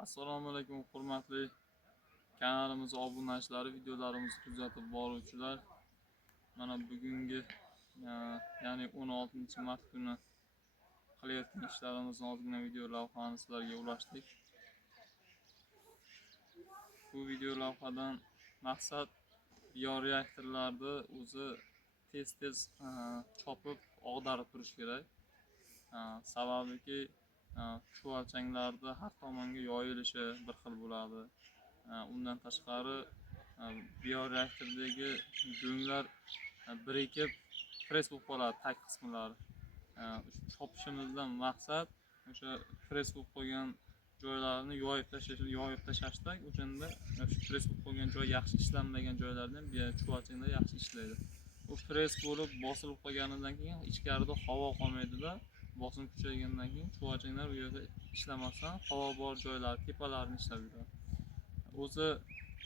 Assalomu alaykum hurmatli kanalimiz obunachilari, videolarimizni kuzatib boruvchilar. Mana bugungi ya'ni 16-mart kuni qilayotgan ishlarimizni ozgina video lavhani sizlarga ulashdik. Bu video lavhadan maqsad bioreaktorlarni o'zi tez chopib ag'darib turish kerak. Sababiki chuvalchanglarda har tomonga yoyilishi bir xil bo'ladi. Undan tashqari bioreaktordagi go'nglar birikib press bo'lib qoladi, tag qismlari. Chopishimizdan maqsad o'sha press bo'lib qolgan joylarni yoyib tashlashda, o'shanda shu press bo'lib qolgan joy yaxshi ishlanmagan joylardan chuvalchanglar yaxshi ishlaydi. U press bo'lib bosilib qolganidan keyin ichkarida havo qolmaydi-da, bosim kuchaygandan keyin chuvalchanglar u yerda ishlamasdan havo bor joylar, tepalarni ishlab yuradi. O'zi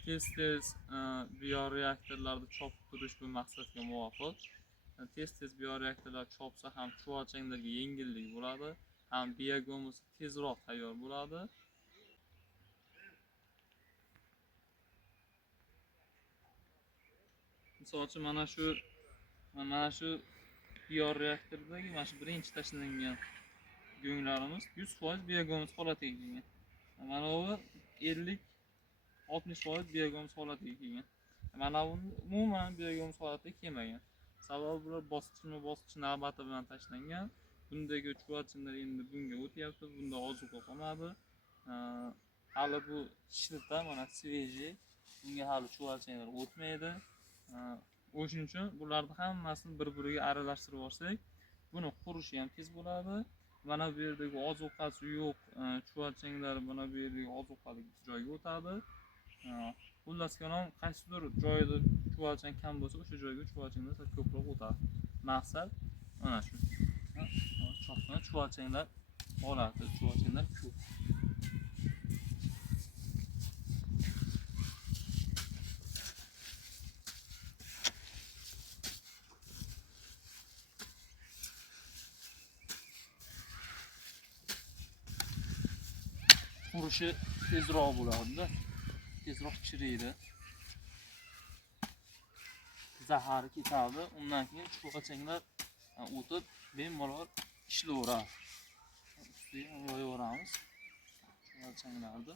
tez bioreaktorlarni chopib turish bu maqsadga muvofiq. Tez bioreaktorlar chopsa ham chuvalchanglarga yengillik bo'ladi, ham biogumuz tezroq tayyor bo'ladi. Misol uchun mana shu bioreaktordagi mana shu birinchi tashlangan go'nglarimiz 100% biogumuz holatiga kelgan. Mana bu 50-60% biogumuz holatiga kelgan. Mana bu umuman biogumuz holatiga kelmagan. Sababi bular bosqichma-bosqich navbati bilan tashlangan. Bundagi chuvalchanglar endi bunga o'tyapti, bunda ozuqa qolmadi. Hali bu ishlita, mana sveji, bunga hali chuvalchanglar o'tmaydi. O'shuning uchun bularni hammasini bir-biriga aralashtirib olsak, buni qurishi ham tez bo'ladi. Mana bu yerdagi ozuqasi yo'q chuvalchanglar mana bu yerdagi ozuqali joyga o'tadi. Xullas kalom, qaysidir joyda chuvalchang kam bo'lsa, o'sha joyga chuvalchanglar ko'proq o'tadi. Maqsad mana shu. Chopgan chuvalchanglar holati, chuvalchanglar ko'p. Qurishi tezroq bo'ladi-da, tezroq chiriydi. Zahari ketadi, undan keyin chuvalchanglar o'tib bemalol ishlayveradi. Ustiga yoyaveramiz chuvalchanglarni.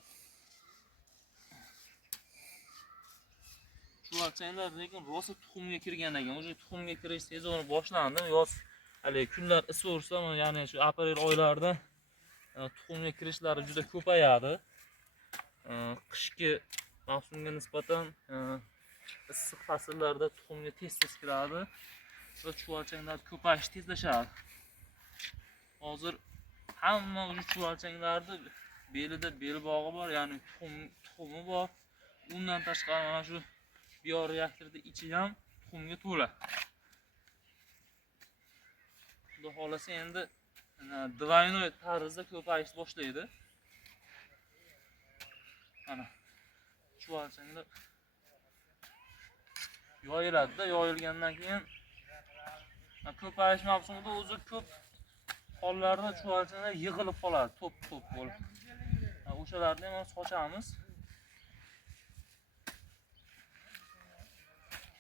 Chuvalchanglar lekin rosa tuxumga kirgan ekan. O'sha tuxumga kirish sezoni boshlandi. Yoz hali kunlar issiversa, ya'ni shu aprel oylarida tuxumga kirishlari juda ko'payadi. Qishki mavsumga nisbatan issiq fasllarda tuxumga tez kiradi va chuvalchanglar ko'payishi tezlashadi. Hozir hamma o'sha chuvalchanglarni belida belbog'i bor, ya'ni tuxumi bor. Undan tashqari mana shu bioreaktorda ichi ham tuxumga to'la. Xudo xolasa endi двойной tarzda ko'payish boshlaydi. Mana chuvalchanglar yoyiladi-da, yoyilgandan keyin ko'payish mavsumida o'zi ko'p hollarda chuvalchanglar yig'ilib qoladi, to'p bo'lib. O'shalarni ham sochamiz.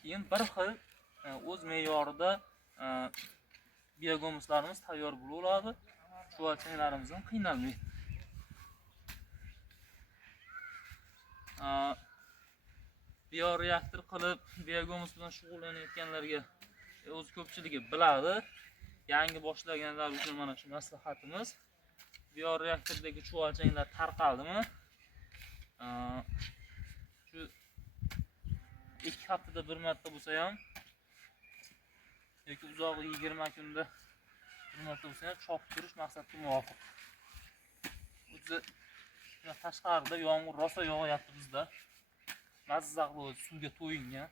Keyin bir xil o'z me'yorida biogumuzlarimiz tayyor bo'laveradi. Chuvalchanglarimiz ham qiynalmaydi. Bioreaktor qilib biogumuz bilan shug'ullanayotganlarga o'z ko'pchiligi biladi. Yangi boshlaganlar uchun mana shu maslahatimiz. Bioreaktordagi chuvalchanglar tarqaldimi? Shu 2 haftada bir marta bo'lsa ham yoki uzog'i 20 kunda bir marta bo'lsa ham chopib turish maqsadga muvofiq. O'zi tashqarida yomg'ir rosa yog'yapti bizda. Mazzaq bo'ldi, suvga to'yingan.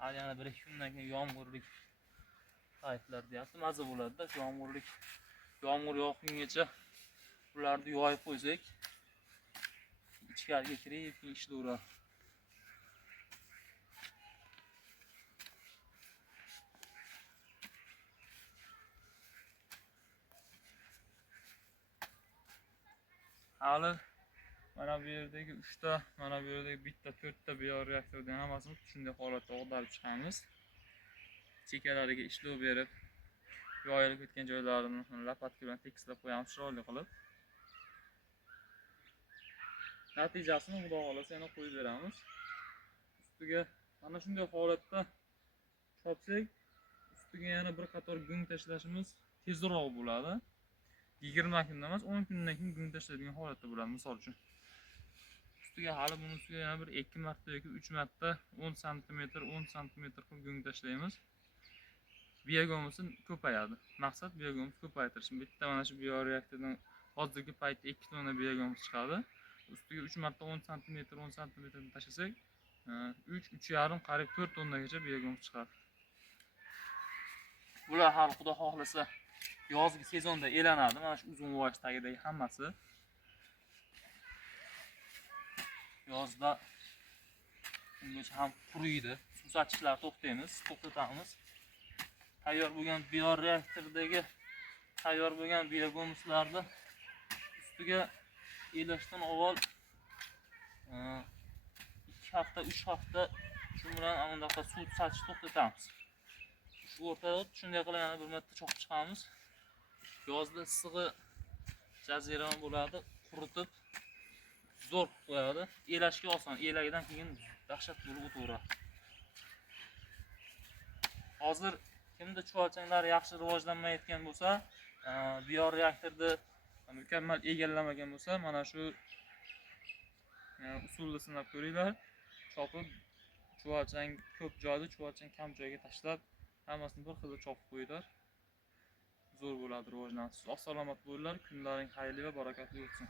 Hali yana 1-2 kundan keyin yomg'irlik paytlar deyapti, mazza bo'ladi-da. Yomg'ir yoqqungacha ularni yoyib qo'ysak, ichkariga kirib ishlayveradi. Hali Mana bu yerdagi 3 ta, mana bu yerdagi bitta, 4 ta bioreaktordan hammasini shunday holatda ag'darib chiqamiz. Chekalariga ishlov berib, yoyilib ketgan joylarini lopatka bilan tekislab qo'yamiz chiroyli qilib. Natijasini xudo xolasa yana qo'yib beramiz. Ustiga mana shunday holatda chopsak, ustiga yana bir qator gung tashlashimiz tezroq bo'ladi. 20 kunda emas, 10 kundan keyin gung tashlaydigan holatda bo'ladi, misol uchun. Ustiga hali buni ustiga yana bir 2 marta yoki 3 marta 10 sm, 10 sm qilib gung tashlaymiz. Biogomusi ko'payadi. Maqsad biogomus ko'paytirish. Bitta mana shu bioreaktordan hozirgi paytda 2 tonna biogomus chiqadi. Ustiga 3 marta 10 sm, 10 sm tashlasak, 3,5 qariyb 4 tonnagacha biogomus chiqadi. Bular har xudo xohlasa yozgi sezonda elanadi. Mana shu uzun vosh tagidagi hammasi. Yozda ungacha ham quriydi. Suv sachishlarni to'xtatamiz. Tayyor bo'lgan bioreaktordagi tayyor bo'lgan biogomuslarni ustiga elashdan avval 2 hafta, 3 hafta shu bilan anaqa suv sachish to'xtatamiz. Shu o'rtada shunday qilib yana bir marta cho'qib chiqamiz. Yozda issig'i jazirama bo'ladi, quritib zo'r qo'yadi. Elashga oson, elagidan keyin dahshat bo'lib o'taveradi. Hozir kimda chuvalchanglar yaxshi rivojlanmayotgan bo'lsa, bioreaktorni mukammal egallamagan bo'lsa, mana shu usulni sinab ko'ringlar. Chopib chuvalchang ko'p joyda, chuvalchang kam joyga tashlab, hammasini bir xil chopib qo'yinglar. Zo'r bo'ladi rivojlanish. Sog' salomat bo'linglar, kunlaring xayrli va barakatli o'tsin.